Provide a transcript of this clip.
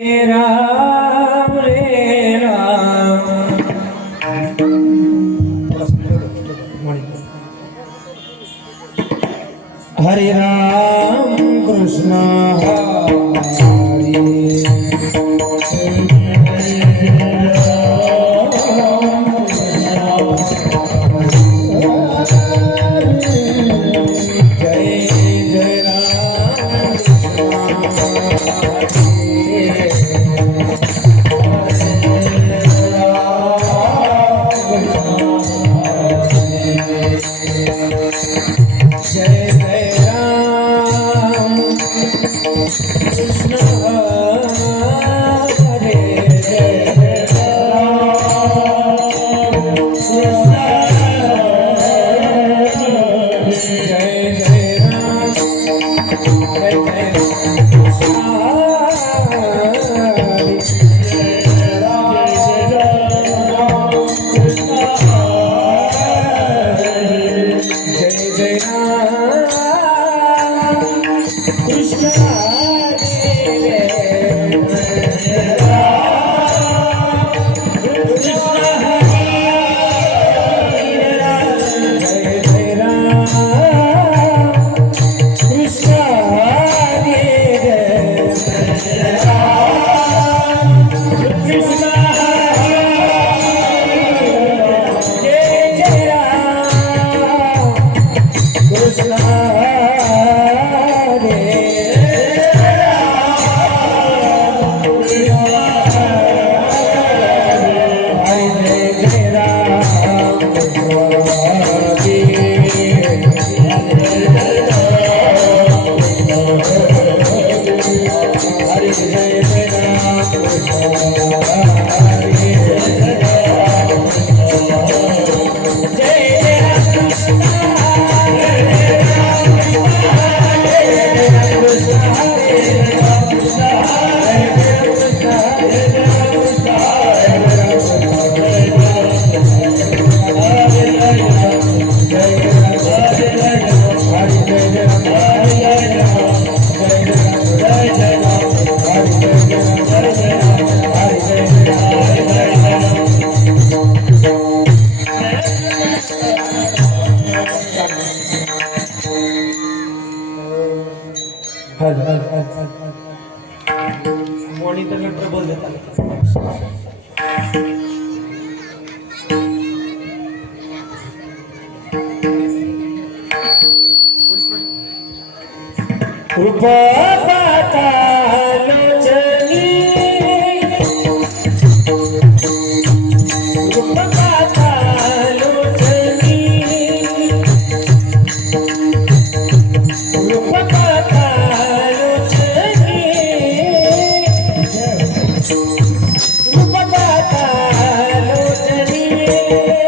राम रे Ram Hare Ram Krishna Thank you. Krishna yeah. Ay. मॉनिटरला trouble देतात Yeah.